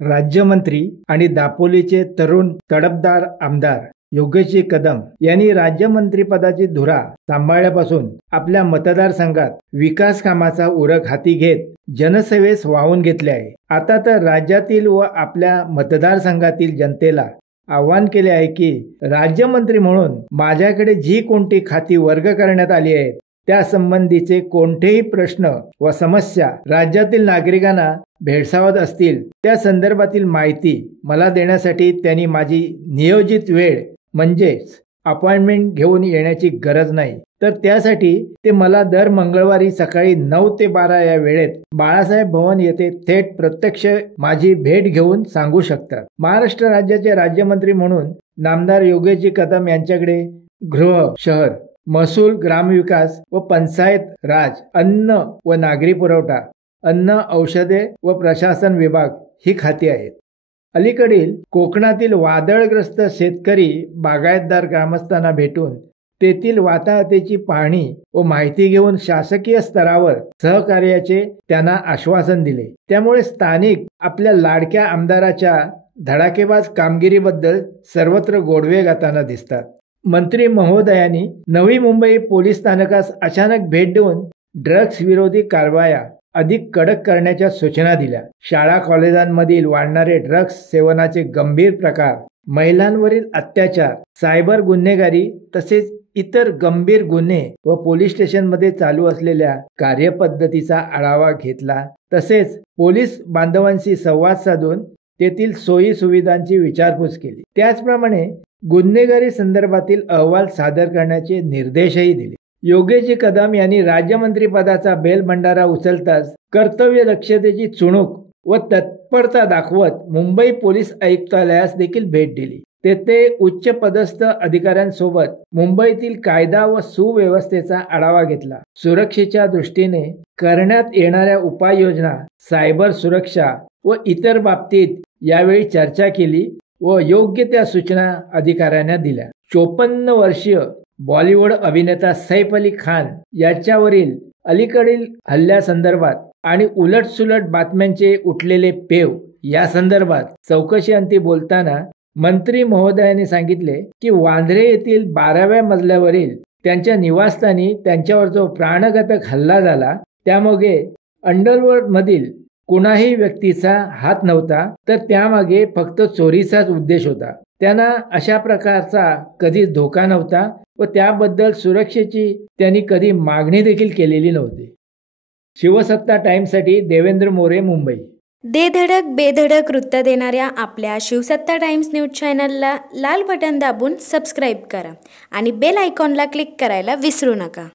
राज्यमंत्री आणि दापोलीचे तरुण तडफदार आमदार योगेशजी कदम यांनी राज्यमंत्रीपदाची धुरा सांभाळल्यापासून आपल्या मतदारसंघात विकास कामाचा उरक हाती घेत जनसेवेस वाहून घेतले आहे। आता तर राज्यातील व आपल्या मतदारसंघातील जनतेला आवाहन केले आहे की राज्यमंत्री म्हणून माझ्याकडे जी कोणती खाती वर्ग करण्यात आली आहेत त्या संबंधीचे कोणतेही प्रश्न व समस्या राज्यातील नागरिकांना भेडसावत असतील त्या संदर्भातील माहिती मला देण्यासाठी त्यांनी माझी नियोजित वेळ म्हणजेच अपॉइंटमेंट घेऊन येण्याची गरज नाही, तर त्यासाठी ते मला दर मंगळवारी सकाळी 9 ते 12 या वेळेत बाळासाहेब भवन येथे थेट प्रत्यक्ष माझी भेट घेऊन सांगू शकतात। महाराष्ट्र राज्याचे राज्यमंत्री म्हणून नामदार योगेशजी कदम यांच्याकडे गृह, शहर, महसूल, ग्रामविकास व पंचायत राज, अन्न व नागरी पुरवठा, अन्न, औषधे व प्रशासन विभाग ही खाती आहेत। अलीकडील कोकणातील वादळग्रस्त शेतकरी बागायतदार ग्रामस्थांना भेटून तेथील वाताहतीची पाहणी व माहिती घेऊन शासकीय स्तरावर सहकार्याचे त्यांना आश्वासन दिले। त्यामुळे स्थानिक आपल्या लाडक्या आमदाराच्या धडाकेबाज कामगिरीबद्दल सर्वत्र गोडवे गाताना दिसतात। मंत्री महोदयांनी नवी मुंबई पोलीस स्थानकास अचानक भेट देऊन ड्रग्ज विरोधी कारवाया अधिक कडक करण्याच्या सूचना दिल्या। शाळा कॉलेजांमधील वाढणारे ड्रग्ज सेवनाचे गंभीर प्रकार, महिलांवरील अत्याचार, सायबर गुन्हेगारी तसेच इतर गंभीर गुन्हे व पोलीस स्टेशनमध्ये चालू असलेल्या कार्यपद्धतीचा आढावा घेतला। तसेच पोलीस बांधवांशी संवाद साधून तेथील सोयी सुविधांची विचारपूस केली। त्याचप्रमाणे गुन्हेगारी संदर्भातील अहवाल सादर करण्याचे निर्देशही दिले। योगेशजी कदम यांनी राज्यमंत्री पदाचा बेलभंडारा उचलताच कर्तव्य दक्षतेची चुणूक व तत्परता दाखवत मुंबई पोलीस आयुक्तालयास देखील भेट दिली। तेथे उच्च पदस्थ अधिकाऱ्यांसोबत मुंबईतील कायदा व सुव्यवस्थेचा आढावा घेतला। सुरक्षेच्या दृष्टीने करण्यात येणाऱ्या उपाययोजना, सायबर सुरक्षा व इतर बाबतीत यावेळी चर्चा केली व योग्य त्या सूचना अधिकाऱ्यांना दिल्या। 54 वर्षीय बॉलिवूड अभिनेता सैफ अली खान याच्यावरील अलीकडील हल्ल्यासंदर्भात आणि उलटसुलट बातम्यांचे उठलेले पेव या संदर्भात चौकशी अंती बोलताना मंत्री महोदयांनी सांगितले की वांद्रे येथील 12व्या मजल्यावरील त्यांच्या निवासस्थानी त्यांच्यावर जो प्राणघातक हल्ला झाला त्यामागे अंडरवर्ल्ड मधील कुणाही व्यक्तीचा हात नव्हता, तर त्यामागे फक्त चोरीचाच उद्देश होता। त्यांना अशा प्रकारचा कधीच धोका नव्हता व त्याबद्दल सुरक्षेची त्यांनी कधी मागणी देखील केलेली नव्हती। शिवसत्ता टाइम्ससाठी देवेंद्र मोरे, मुंबई। दे धडक बेधडक वृत्त देणाऱ्या आपल्या शिवसत्ता टाइम्स न्यूज चॅनलला लाल बटन दाबून सबस्क्राईब करा आणि बेल आयकॉनला क्लिक करायला विसरू नका।